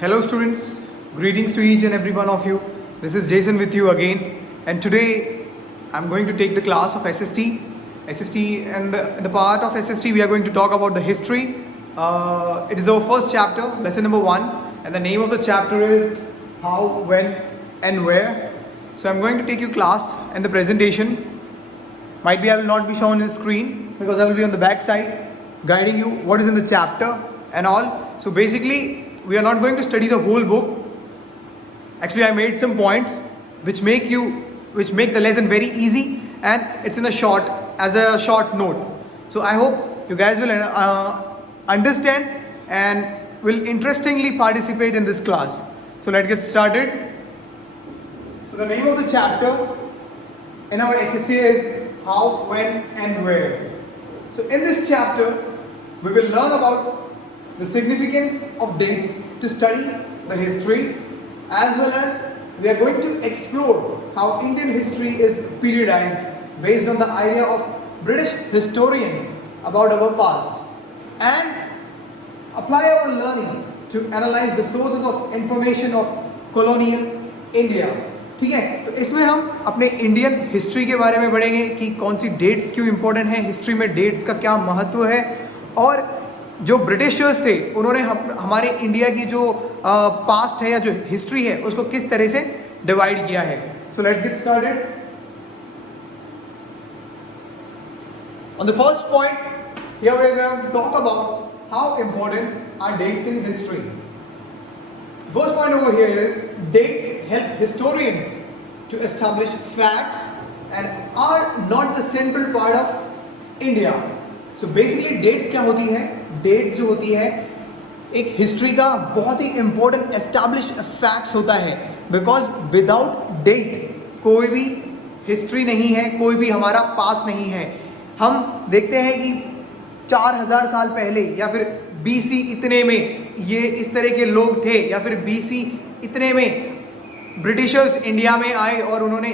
Hello students, greetings to each and every one of you. This is Jason with you again, and today I'm going to take the class of SST. SST, and the part of SST we are going to talk about the history. It is our first chapter, lesson number 1, and the name of the chapter is How, When and Where. So I'm going to take you class and the presentation. Might be I will not be shown on the screen because I will be on the back side guiding you what is in the chapter and all. So basically we are not going to study the whole book. Actually I made some points which make the lesson very easy, and it's in a short note. So I hope you guys will understand and will interestingly participate in this class. So let's get started. So the name of the chapter in our SST is How, When and Where. So in this chapter we will learn about the significance of dates to study the history, as well as we are going to explore how Indian history is periodized based on the idea of British historians about our past, and apply our learning to analyze the sources of information of colonial India. ठीक है, तो इसमें हम अपने Indian history के बारे में पढ़ेंगे कि कौन सी डेट्स क्यों इंपॉर्टेंट है, हिस्ट्री में डेट्स का क्या महत्व है, और जो ब्रिटिशर्स थे उन्होंने हमारे इंडिया की जो पास्ट है या जो हिस्ट्री है उसको किस तरह से डिवाइड किया है. So let's get started. On the first point here we are going to talk about how important are dates in history. First point over here is dates help historians to establish facts and are not the central part of India. So basically dates क्या होती हैं? Dates जो होती है एक history का बहुत ही important established facts होता है, because without date कोई भी हिस्ट्री नहीं है, कोई भी हमारा पास नहीं है. हम देखते हैं कि 4000 साल पहले या फिर BC इतने में ये इस तरह के लोग थे, या फिर BC इतने में ब्रिटिशर्स इंडिया में आए और उन्होंने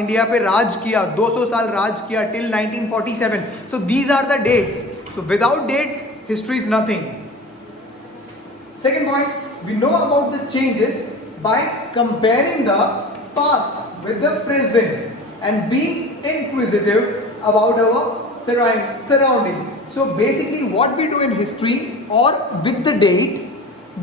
इंडिया पे राज किया, 200 साल राज किया till 1947. So these are the dates. So without dates history is nothing. Second point, we know about the changes by comparing the past with the present and being inquisitive about our surrounding. So basically what we do in history or with the date,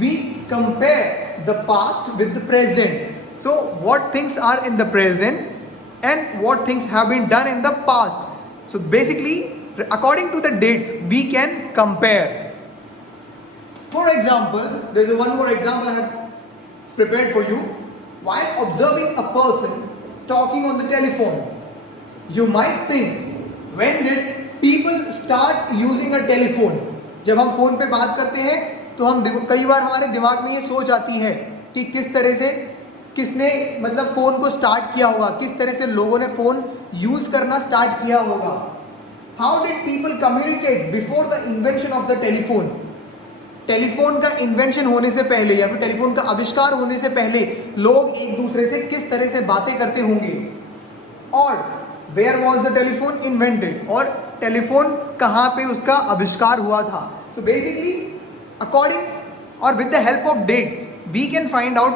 we compare the past with the present. So what things are in the present and what things have been done in the past. So basically according to the dates we can compare. For example, there is one more example I have prepared for you. While observing a person talking on the telephone, you might think, when did people start using a telephone? जब हम phone पे बात करते हैं तो हम कई बार हमारे दिमाग में ये सोच आती है कि किस तरह से किसने मतलब फ़ोन को स्टार्ट किया होगा, किस तरह से लोगों ने फ़ोन यूज़ करना स्टार्ट किया होगा. How did people communicate before the invention of the telephone? Telephone का इन्वेंशन होने से पहले या फिर टेलीफोन का आविष्कार होने से पहले लोग एक दूसरे से किस तरह से बातें करते होंगे. और where was the telephone invented, और टेलीफोन कहाँ पे उसका आविष्कार हुआ था. सो बेसिकली अकॉर्डिंग और with the help of dates we can find out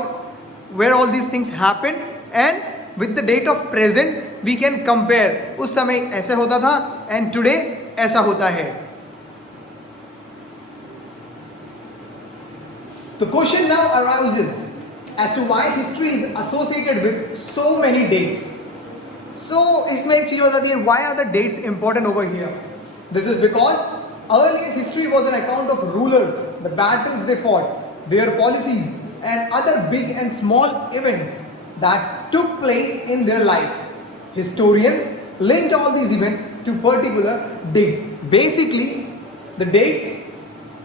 where all these things happen, and with the date of present we can compare. उस समय ऐसा होता था एंड टुडे ऐसा होता है. The question now arises as to why history is associated with so many dates. So इसमें एक चीज़ हो जाती है, why are the dates important over here? This is because earlier history was an account of rulers, the battles they fought, their policies and other big and small events that took place in their lives. Historians linked all these events to particular dates. Basically the dates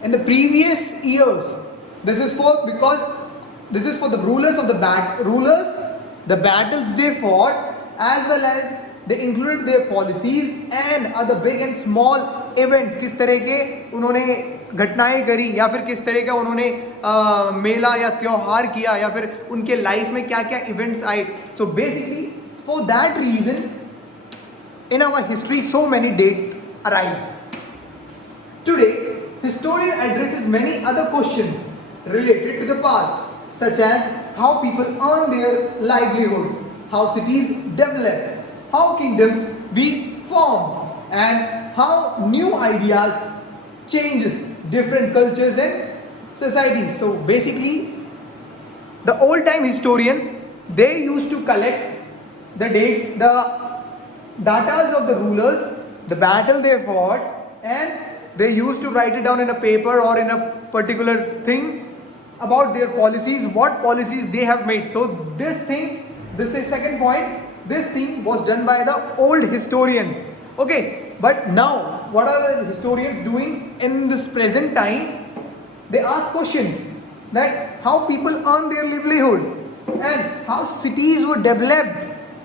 in the previous years, this is for the rulers of the battles they fought, as well as they included their policies and other big and small events. किस तरह के उन्होंने घटनाएं करी, या फिर किस तरह का उन्होंने मेला या त्योहार किया, या फिर उनके लाइफ में क्या क्या इवेंट्स आए. So basically for that reason in our history so many dates arrives. Today, historian addresses many other questions related to the past, such as how people earn their livelihood, how cities develop, how kingdoms we form, and how new ideas changes different cultures and societies. So basically, the old time historians, they used to collect the datas of the rulers, the battle they fought, and they used to write it down in a paper or in a particular thing about their policies, what policies they have made. So this is second point, this thing was done by the old historians. Okay, but now what are the historians doing in this present time? They ask questions that how people earn their livelihood, and how cities were developed,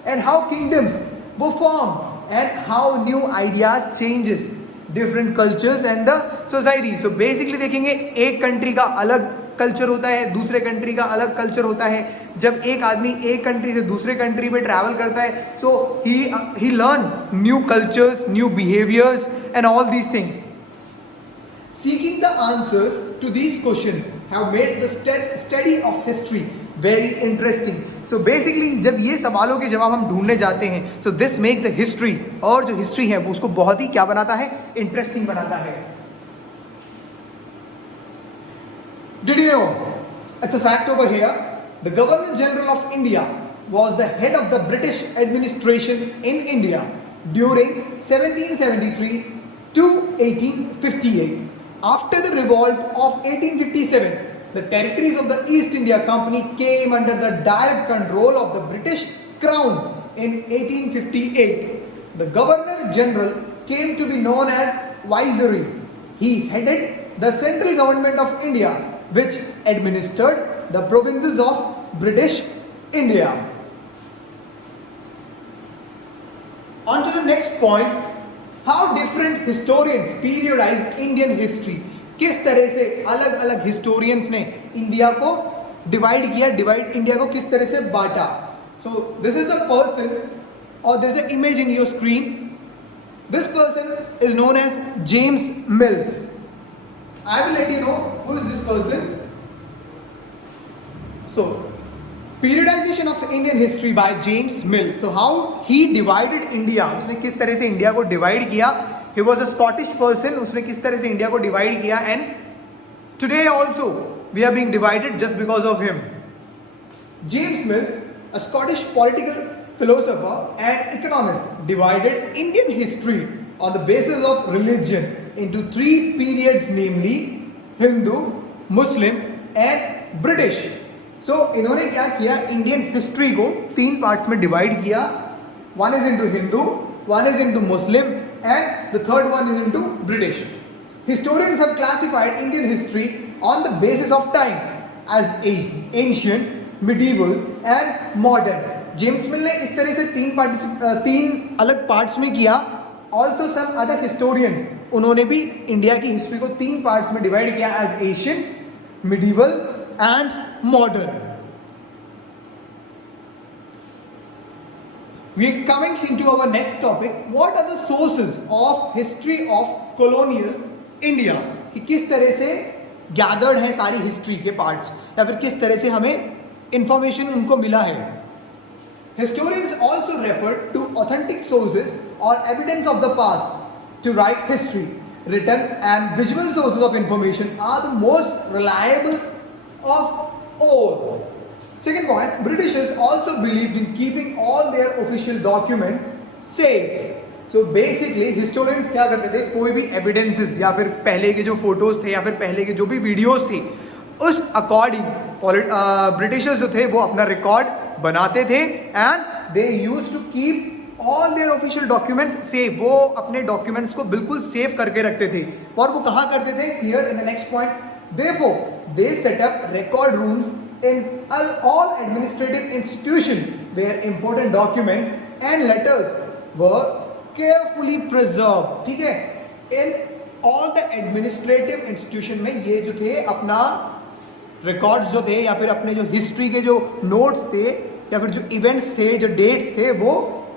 and how kingdoms were formed, and how new ideas changes different cultures and the society. So basically देखेंगे, एक country का अलग culture होता है, दूसरे country का अलग culture होता है. जब एक आदमी एक कंट्री से दूसरे कंट्री में ट्रैवल करता है, so he learn new cultures, new behaviours and all these things. Seeking the answers to these questions have made the study of history very interesting. So basically जब ये सवालों के जवाब हम ढूंढने जाते हैं, so this make the history, और जो हिस्ट्री है वो उसको बहुत ही क्या बनाता है, इंटरेस्टिंग बनाता है. Did you know? It's a fact over here. The Governor General of India was the head of the British administration in India during 1773 to 1858. After the revolt of 1857, the territories of the East India Company came under the direct control of the British Crown in 1858. The Governor General came to be known as Viceroy. He headed the central government of India, which administered the provinces of British India. On to the next point. How different historians periodize Indian history. किस तरह से अलग अलग historians ने India को divide किया, India को किस तरह से बांटा. So this is a person, or there is an image in your screen. This person is known as James Mills. I will let you know who is this person. So periodization of Indian history by James Mill. So how he divided India, उसने किस तरह से India को divide किया. He was a Scottish person. उसने किस तरह से इंडिया को डिवाइड किया, and today also we are being divided just because of him. James Mill, a Scottish political philosopher and economist, divided Indian history on the basis of religion into three periods, namely Hindu, Muslim and British. So इन्होंने क्या किया, Indian history को तीन parts में divide किया. One is into Hindu, one is into Muslim, and the third one is into British. Historians have classified Indian history on the basis of time as ancient, medieval and modern. James मिल ने इस तरह से तीन अलग parts में किया. Also some other historians, उन्होंने भी इंडिया की हिस्ट्री को तीन पार्ट्स में डिवाइड किया as ancient, medieval and modern. We are coming into our next topic. What are the sources of history of colonial India? कि किस तरह से गैदर्ड है सारी हिस्ट्री के पार्ट्स, या फिर किस तरह से हमें इंफॉर्मेशन उनको मिला है. Historians also refer to authentic sources or evidence of the past to write history. Written and visual sources of information are the most reliable of all. Second point, Britishers also believed in keeping all their official documents safe. So basically historians क्या करते थे, कोई भी evidences या फिर पहले के जो photos थे या फिर पहले के जो भी videos थी, उस अकॉर्डिंग ब्रिटिशर्स जो थे वो अपना रिकॉर्ड बनाते थे, and they used to keep all their official documents safe. वो अपने डॉक्यूमेंट्स को बिल्कुल सेफ करके रखते थे. और वो कहाँ करते थे, here in the next point. Therefore, they set up record rooms in all administrative institutions where important documents and letters were carefully preserved. ठीक है, in all the administrative institution में ये जो थे अपना रिकॉर्ड्स जो थे या फिर अपने जो हिस्ट्री के जो नोट्स थे या फिर जो इवेंट्स थे, जो डेट्स थे, वो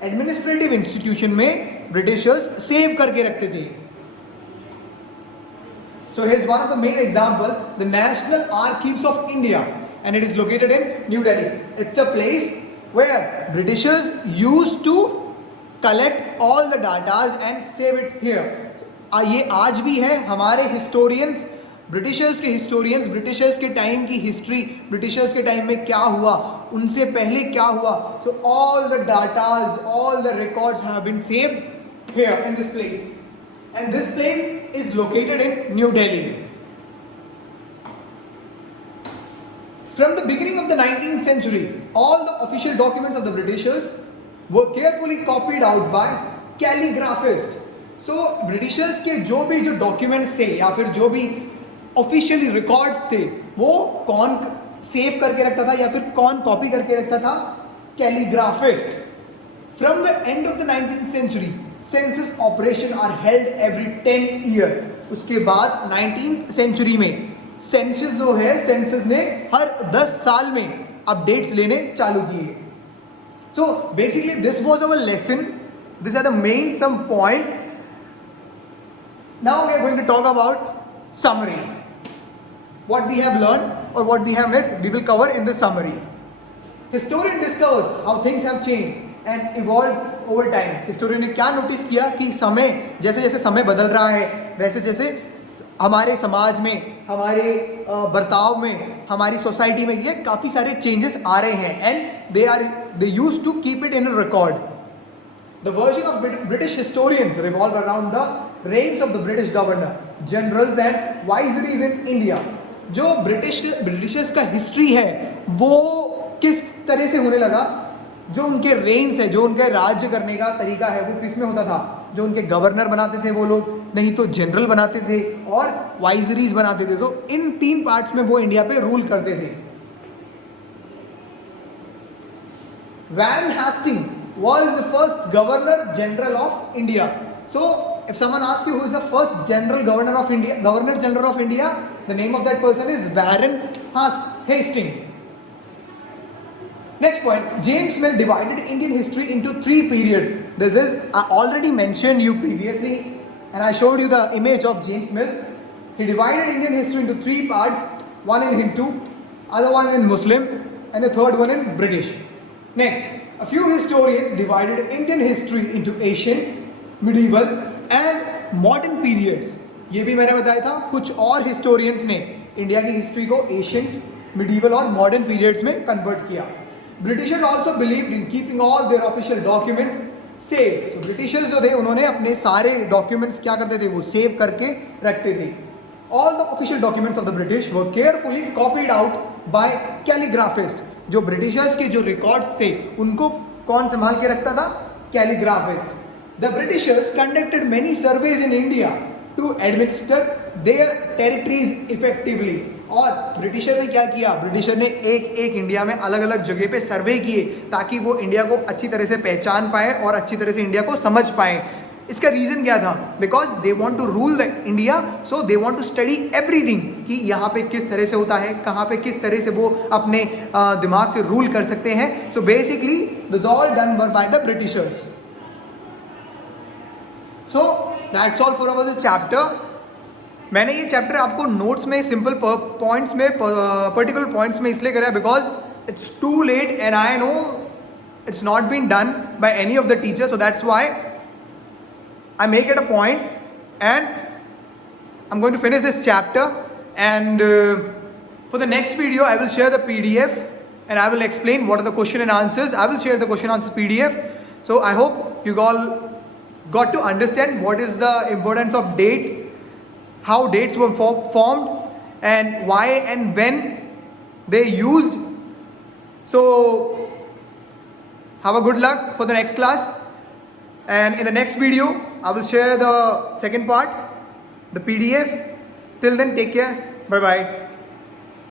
एडमिनिस्ट्रेटिव इंस्टीट्यूशन में ब्रिटिशर्स सेव करके रखते थे. So here's one of the main example, the National Archives of India, and it is located in New Delhi. It's a place where Britishers used to collect all the data and save it here. ये आज भी है. हमारे historians, Britishers के time की history, Britishers के time में क्या हुआ, उनसे पहले क्या हुआ, so all the datas, all the records have been saved here in this place, and this place is located in New Delhi. From the beginning of the 19th century, all the official documents of the Britishers were carefully copied out by calligraphists. So Britishers के जो documents थे या फिर जो भी officially records थे, वो कौन सेव करके रखता था या फिर कौन कॉपी करके रखता था? Calligraphist. From the end of the 19th century, census operation are held every 10 year. उसके बाद 19th सेंचुरी में सेंसस जो है, सेंसस ने हर 10 साल में अपडेट्स लेने चालू किए. So basically this was our lesson. This are the main some points. Now we are going to talk about summary. What we have learned or what we have met, we will cover in the summary. Historian discovers how things have changed and evolved over time. Historian ने क्या notice किया कि समय जैसे जैसे समय बदल रहा है, वैसे जैसे हमारे समाज में, हमारे बर्ताव में, हमारी सोसाइटी में ये काफ़ी सारे चेंजेस आ रहे हैं, and they use to keep it in a record. The version of British historians revolve around the reigns of the British governor, generals and viceroys in India. जो ब्रिटिशर्स का हिस्ट्री है वो किस तरह से होने लगा, जो उनके रेंस है, जो उनके राज्य करने का तरीका है, वो किस में होता था? जो उनके गवर्नर बनाते थे वो लोग, नहीं तो जनरल बनाते थे और वाइजरीज बनाते थे. तो इन 3 पार्ट्स में वो इंडिया पे रूल करते थे. Warren Hasting was the first Governor General of India. So if someone asks you who is the first Governor General of India, the name of that person is Warren Hastings. Next point, James Mill divided Indian history into 3 periods. This is, I already mentioned you previously and I showed you the image of James Mill. He divided Indian history into 3 parts, one in Hindu, other one in Muslim, and the third one in British. Next, a few historians divided Indian history into ancient, medieval and modern periods. ये भी मैंने बताया था. कुछ और historians ने India की history को ancient, medieval और modern periods में convert किया. Britishers also believed in keeping all their official documents safe. So Britishers जो थे उन्होंने अपने सारे documents क्या करते थे? वो save करके रखते थे. All the official documents of the British were carefully copied out by calligraphists. जो ब्रिटिशर्स के जो रिकॉर्ड्स थे उनको कौन संभाल के रखता था? Calligraphist. The Britishers conducted many surveys in India to administer their territories effectively. और ब्रिटिशर ने क्या किया? ब्रिटिशर ने एक इंडिया में अलग अलग जगह पे सर्वे किए ताकि वो इंडिया को अच्छी तरह से पहचान पाए और अच्छी तरह से इंडिया को समझ पाए. इसका रीज़न क्या था? Because they want to rule the India, so they want to study everything कि यहाँ पे किस तरह से होता है, कहाँ पे किस तरह से वो अपने दिमाग से रूल कर सकते हैं. सो basically this all done by the Britishers. So that's all for our this chapter. मैंने ये चैप्टर आपको नोट्स में सिंपल पॉइंट्स में पर्टिकुलर पॉइंट्स में इसलिए करा it's it's too late and I know it's not been done by any of the teachers, so that's why I make it a point and I'm going to finish this chapter, and for the next video I will share the PDF and I will explain what are the question and answers. I will share the question answers PDF. So I hope you all got to understand what is the importance of date, how dates were formed and why and when they used. So have a good luck for the next class, and in the next video I will share the second part, the PDF. Till then, take care. Bye bye.